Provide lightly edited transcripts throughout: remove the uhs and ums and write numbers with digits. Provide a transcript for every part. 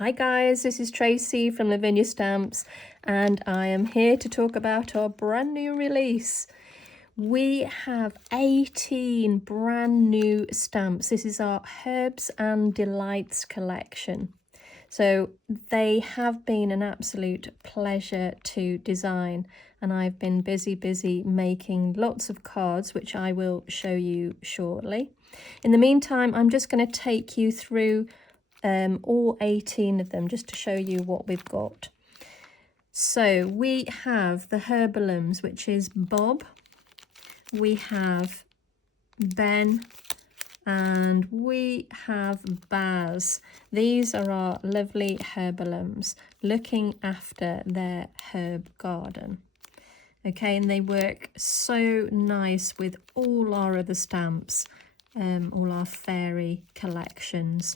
Hi guys, this is Tracy from Lavinia Stamps and I am here to talk about our brand new release. We have 18 brand new stamps. This is our Herbs and Delights collection. So they have been an absolute pleasure to design, and I've been busy making lots of cards, which I will show you shortly. In the meantime, I'm just going to take you through all 18 of them just to show you what we've got. So we have the Herbalums, which is Bob, we have Ben, and we have Baz. These are our lovely Herbalums looking after their herb garden. Okay, and they work so nice with all our other stamps, all our fairy collections.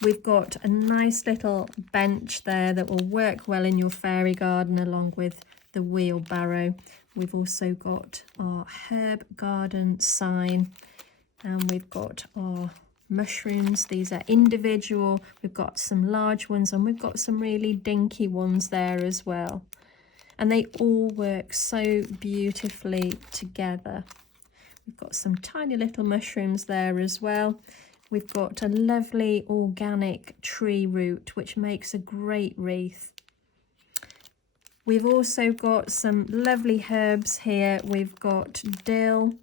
We've got a nice little bench there that will work well in your fairy garden along with the wheelbarrow. We've also got our herb garden sign, and we've got our mushrooms. These are individual. We've got some large ones and we've got some really dinky ones there as well. And they all work so beautifully together. We've got some tiny little mushrooms there as well. We've got a lovely organic tree root, which makes a great wreath. We've also got some lovely herbs here. We've got dill,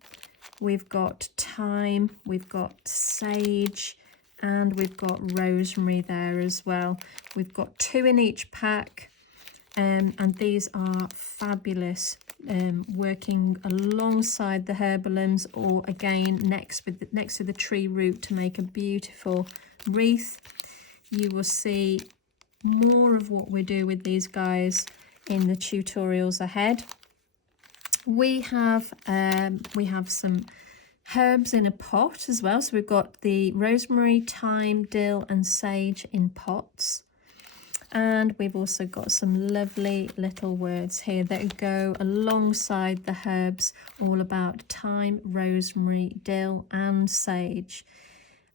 we've got thyme, we've got sage, and we've got rosemary there as well. We've got 2 in each pack, and these are fabulous, working alongside the Herbalums, or again next to the tree root to make a beautiful wreath. You will see more of what we do with these guys in the tutorials ahead. We have some herbs in a pot as well. So we've got the rosemary, thyme, dill and sage in pots. And we've also got some lovely little words here that go alongside the herbs, all about thyme, rosemary, dill and sage.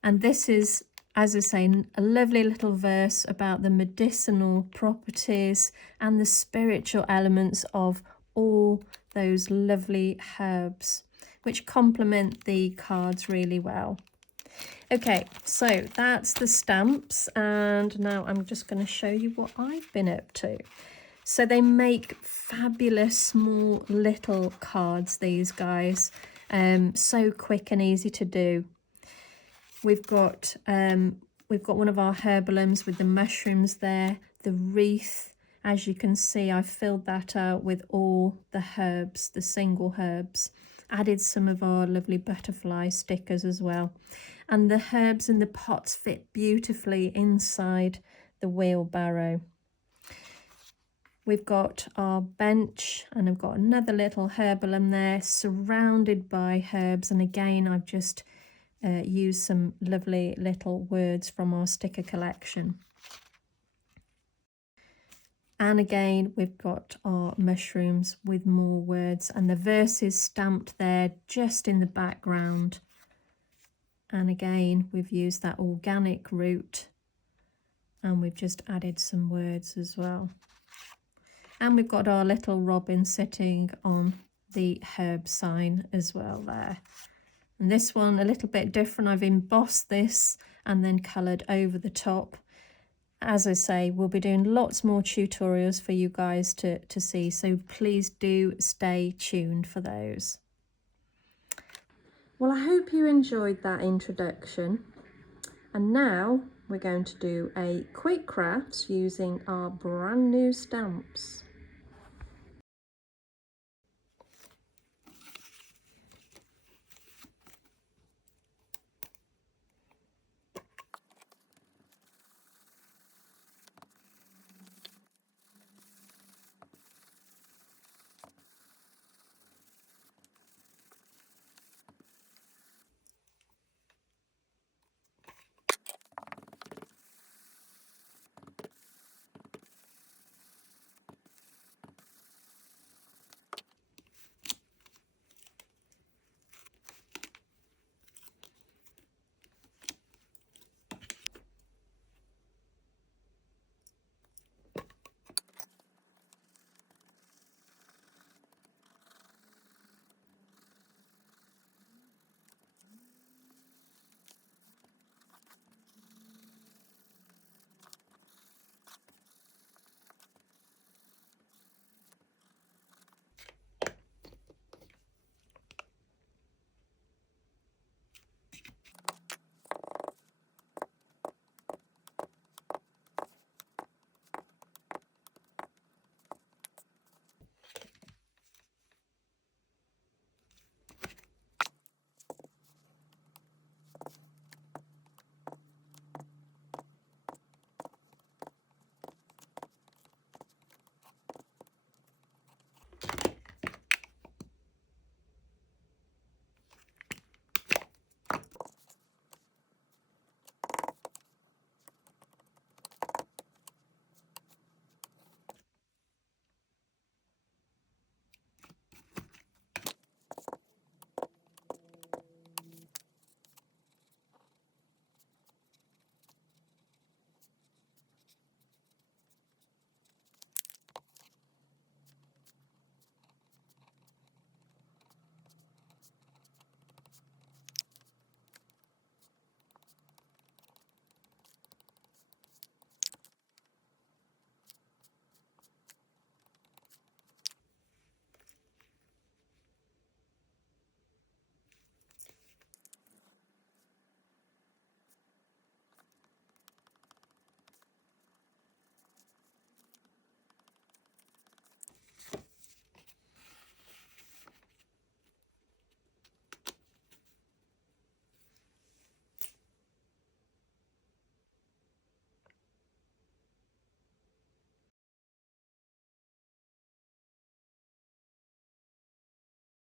And this is, as I say, a lovely little verse about the medicinal properties and the spiritual elements of all those lovely herbs, which complement the cards really well. Okay, so that's the stamps, and now I'm just going to show you what I've been up to. So they make fabulous small little cards, these guys, so quick and easy to do. We've got one of our Herbalums with the mushrooms there, the wreath. As you can see, I filled that out with all the herbs, the single herbs. Added some of our lovely butterfly stickers as well. And the herbs in the pots fit beautifully inside the wheelbarrow. We've got our bench, and I've got another little Herbalum there surrounded by herbs. And again, I've just used some lovely little words from our sticker collection. And again, we've got our mushrooms with more words, and the verses stamped there just in the background. And again, we've used that organic root, and we've just added some words as well. And we've got our little robin sitting on the herb sign as well there. And this one a little bit different. I've embossed this and then coloured over the top. As I say, we'll be doing lots more tutorials for you guys to see, so please do stay tuned for those. Well, I hope you enjoyed that introduction. And now we're going to do a quick crafts using our brand new stamps.